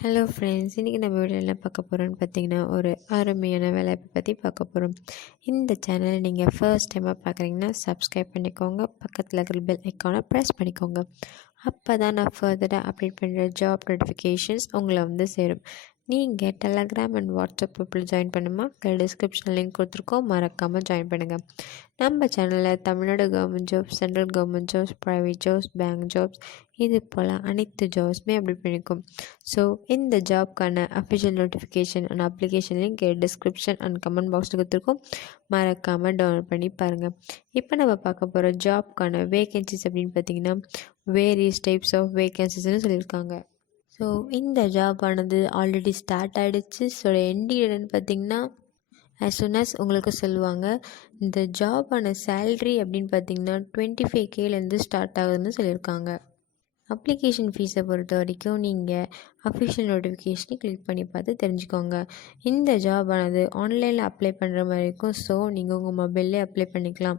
Hello friends, இன்றைக்கி நம்ம வீடியோவில் என்ன பார்க்க போகிறோம்னு பார்த்தீங்கன்னா, ஒரு அருமையான வேலையை பற்றி பார்க்க போகிறோம். இந்த சேனலை நீங்கள் ஃபர்ஸ்ட் டைமாக பார்க்குறீங்கன்னா சப்ஸ்கிரைப் பண்ணிக்கோங்க. பக்கத்தில் இருக்கிற பெல் ஐக்கானை ப்ரெஸ் பண்ணிக்கோங்க. அப்போ தான் நான் ஃபர்தராக அப்டேட் பண்ணுற ஜாப் நோட்டிஃபிகேஷன்ஸ் உங்களை வந்து சேரும். நீங்கள் டெலகிராம் அண்ட் வாட்ஸ்அப் குரூப்பில் ஜாயின் பண்ணுமா? டிஸ்கிரிப்ஷன் லிங்க் கொடுத்துருக்கோம், மறக்காமல் ஜாயின் பண்ணுங்கள். நம்ம சேனலில் Tamil Nadu government jobs, central government jobs, private jobs, bank jobs, இது போல் அனைத்து ஜாப்ஸுமே அப்டேட் பண்ணியிருக்கோம். ஸோ இந்த ஜாப்க்கான official notification and application link description and comment பாக்ஸில் கொடுத்துருக்கோம், மறக்காமல் டவுன்லோட் பண்ணி பாருங்கள். இப்போ நம்ம பார்க்க போகிற ஜாப்க்கான வேகன்சிஸ் அப்படின்னு பார்த்தீங்கன்னா, வேரியஸ் டைப்ஸ் ஆஃப் வேகன்சிஸ்னு சொல்லியிருக்காங்க. ஸோ இந்த ஜாப் ஆனது ஆல்ரெடி ஸ்டார்ட் ஆகிடுச்சு. ஸோ எண்டின்னு பார்த்தீங்கன்னா as soon as உங்களுக்கு சொல்லுவாங்க. இந்த ஜாபான சேல்ரி அப்படின்னு பார்த்தீங்கன்னா 25Kலேருந்து ஸ்டார்ட் ஆகுதுன்னு சொல்லியிருக்காங்க. அப்ளிகேஷன் ஃபீஸை பொறுத்த வரைக்கும் நீங்கள் அஃபிஷியல் நோட்டிஃபிகேஷனை கிளிக் பண்ணி பார்த்து தெரிஞ்சுக்கோங்க. இந்த ஜாபானது ஆன்லைனில் அப்ளை பண்ணுற மாதிரி இருக்கும். ஸோ நீங்கள் உங்கள் மொபைல்லே அப்ளை பண்ணிக்கலாம்.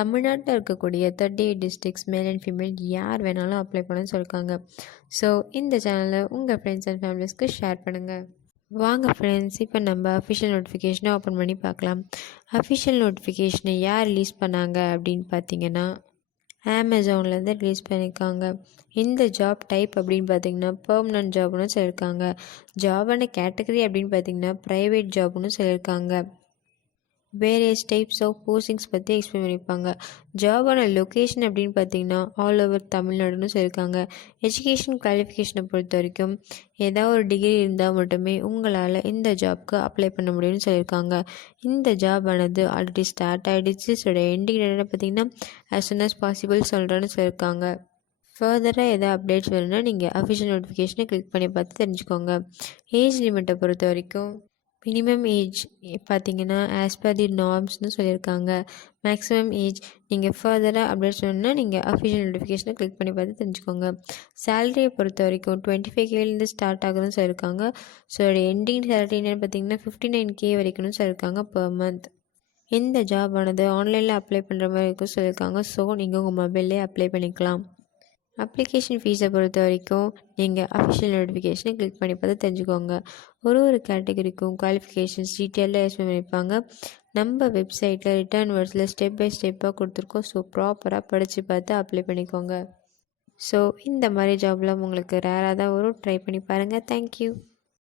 தமிழ்நாட்டில் இருக்கக்கூடிய 38 டிஸ்ட்ரிக்ஸ் மேல் அண்ட் ஃபீமேல் யார் வேணாலும் அப்ளை பண்ணணும்னு சொல்லியிருக்காங்க. ஸோ இந்த சேனலை உங்கள் ஃப்ரெண்ட்ஸ் அண்ட் ஃபேமிலிஸ்க்கு ஷேர் பண்ணுங்கள். வாங்க ஃப்ரெண்ட்ஸ், இப்போ நம்ம அஃபிஷியல் நோட்டிஃபிகேஷனை ஓப்பன் பண்ணி பார்க்கலாம். அஃபிஷியல் நோட்டிஃபிகேஷனை யார் ரிலீஸ் பண்ணாங்க அப்படின்னு பார்த்தீங்கன்னா, அமேசான்லேருந்து ரிலீஸ் பண்ணியிருக்காங்க. இந்த ஜாப் டைப் அப்படின்னு பார்த்தீங்கன்னா பெர்மனன்ட் ஜாப்னு சொல்லியிருக்காங்க. ஜாபான கேட்டகரி அப்படின்னு பார்த்தீங்கன்னா ப்ரைவேட் ஜாப்னு சொல்லியிருக்காங்க. வேரியஸ் டைப்ஸ் ஆஃப் போஸ்டிங்ஸ் பற்றி எக்ஸ்பிளைன் பண்ணியிருப்பாங்க. ஜாபான லொக்கேஷன் அப்படின்னு பார்த்தீங்கன்னா ஆல் ஓவர் தமிழ்நாடுன்னு சொல்லியிருக்காங்க. எஜுகேஷன் குவாலிஃபிகேஷனை பொறுத்த வரைக்கும் ஏதாவது ஒரு டிகிரி இருந்தால் மட்டுமே உங்களால் இந்த ஜாப்க்கு அப்ளை பண்ண முடியும்னு சொல்லியிருக்காங்க. இந்த ஜாப் ஆனது ஆல்ரெடி ஸ்டார்ட் ஆகிடுச்சு. ஸோ எண்டிங் என்ன பார்த்தீங்கன்னா as soon as possible சொல்கிறேன்னு சொல்லியிருக்காங்க. ஃபர்தராக எதாவது அப்டேட்ஸ் வேணும்னா நீங்கள் அஃபிஷியல் நோட்டிஃபிகேஷனை கிளிக் பண்ணி பார்த்து தெரிஞ்சுக்கோங்க. ஏஜ் லிமிட்டை பொறுத்த வரைக்கும் மினிமம் ஏஜ் பார்த்தீங்கன்னா ஆஸ் பர் தி நார்ம்ஸ்னு சொல்லியிருக்காங்க. மேக்ஸிமம் ஏஜ் நீங்கள் ஃபர்தராக அப்டேட்ஸ் வேணும்னா நீங்கள் அஃபிஷியல் நோட்டிஃபிகேஷனை கிளிக் பண்ணி பார்த்து தெரிஞ்சுக்கோங்க. சேலரியை பொறுத்த வரைக்கும் 25Kலேருந்து ஸ்டார்ட் ஆகுதுன்னு சொல்லியிருக்காங்க. ஸோ எண்டிங் சேலரி என்னென்னு பார்த்தீங்கன்னா 59K வரைக்கும்னு சொல்லியிருக்காங்க பர் மந்த். இந்த ஜாப் ஆனது ஆன்லைனில் அப்ளை பண்ணுற மாதிரி இருக்கும் சொல்லியிருக்காங்க. ஸோ நீங்கள் உங்கள் மொபைல்லே அப்ளை பண்ணிக்கலாம். அப்ளிகேஷன் ஃபீஸை பொறுத்த வரைக்கும் நீங்கள் அஃபிஷியல் நோட்டிஃபிகேஷனை கிளிக் பண்ணி பார்த்து தெரிஞ்சுக்கோங்க. ஒரு கேட்டகரிக்கும் குவாலிஃபிகேஷன்ஸ் டீட்டெயிலாக எக்ஸ்பிளைன் பண்ணியிருப்பாங்க. நம்ம வெப்சைட்டில் ரிட்டர்ன் வேர்ட்ஸில் ஸ்டெப் பை ஸ்டெப்பாக கொடுத்துருக்கோம். ஸோ ப்ராப்பராக படித்து பார்த்து அப்ளை பண்ணிக்கோங்க. ஸோ இந்த மாதிரி ஜாப்லாம் உங்களுக்கு ரேராக தான் வரும். ட்ரை பண்ணி பாருங்கள். தேங்க்யூ.